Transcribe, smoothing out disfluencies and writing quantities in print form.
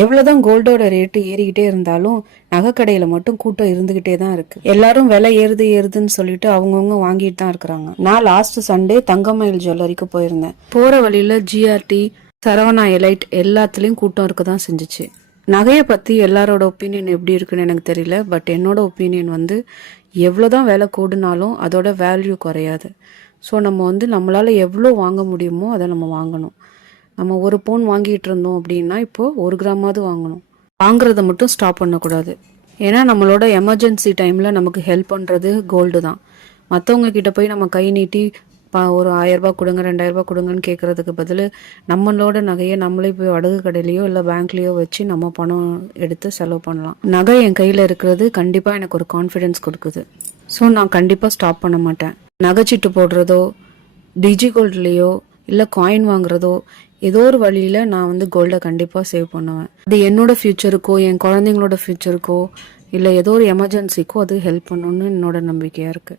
எவ்வளவுதான் கோல்டோட ரேட்டு ஏறிக்கிட்டே இருந்தாலும் நகைக்கடையில மட்டும் கூட்டம் இருந்துகிட்டே தான் இருக்கு. எல்லாரும் விலை ஏறுதுன்னு சொல்லிட்டு அவங்கவுங்க வாங்கிட்டு தான் இருக்கிறாங்க. நான் லாஸ்ட் சண்டே தங்கமயில் ஜுவல்லரிக்கு போயிருந்தேன். போற வழியில ஜிஆர்டி, சரவணா எலைட் எல்லாத்துலயும் கூட்டம் இருக்க தான் செஞ்சுச்சு. நகையை பத்தி எல்லாரோட ஒப்பீனியன் எப்படி இருக்குன்னு எனக்கு தெரியல. பட் என்னோட ஒப்பீனியன் வந்து எவ்வளோதான் விலை கூடுனாலும் அதோட வேல்யூ குறையாது. ஸோ நம்ம நம்மளால எவ்வளோ வாங்க முடியுமோ அதை நம்ம வாங்கணும். நம்ம 1 பவுன் வாங்கிட்டு இருந்தோம் அப்படின்னா இப்போ 1 கிராமாவது வாங்கணும். வாங்குறத மட்டும் ஸ்டாப் பண்ணக்கூடாது. ஏன்னா நம்மளோட எமர்ஜென்சி டைம்ல நமக்கு ஹெல்ப் பண்றது கோல்டு தான். மற்றவங்க கிட்ட போய் நம்ம கை நீட்டி ஒரு 1000 ரூபாய் கொடுங்க 2000 ரூபாய் கொடுங்கன்னு கேட்கறதுக்கு பதில் நம்மளோட நகையை நம்மளே போய் அடகு கடையிலையோ இல்லை பேங்க்லேயோ வச்சு நம்ம பணம் எடுத்து செலவு பண்ணலாம். நகை என் கையில் இருக்கிறது கண்டிப்பாக எனக்கு ஒரு கான்ஃபிடென்ஸ் கொடுக்குது. ஸோ நான் கண்டிப்பாக ஸ்டாப் பண்ண மாட்டேன். நகைச்சீட்டு போடுறதோ டிஜி கோல்ட்லேயோ இல்லை காயின் வாங்குறதோ ஏதோ ஒரு வழியில் நான் கோல்டை கண்டிப்பாக சேவ் பண்ணுவேன். அது என்னோட ஃப்யூச்சருக்கோ என் குழந்தைங்களோட ஃப்யூச்சருக்கோ இல்லை ஏதோ ஒரு எமர்ஜென்சிக்கோ அது ஹெல்ப் பண்ணணும்னு என்னோட நம்பிக்கையாக இருக்குது.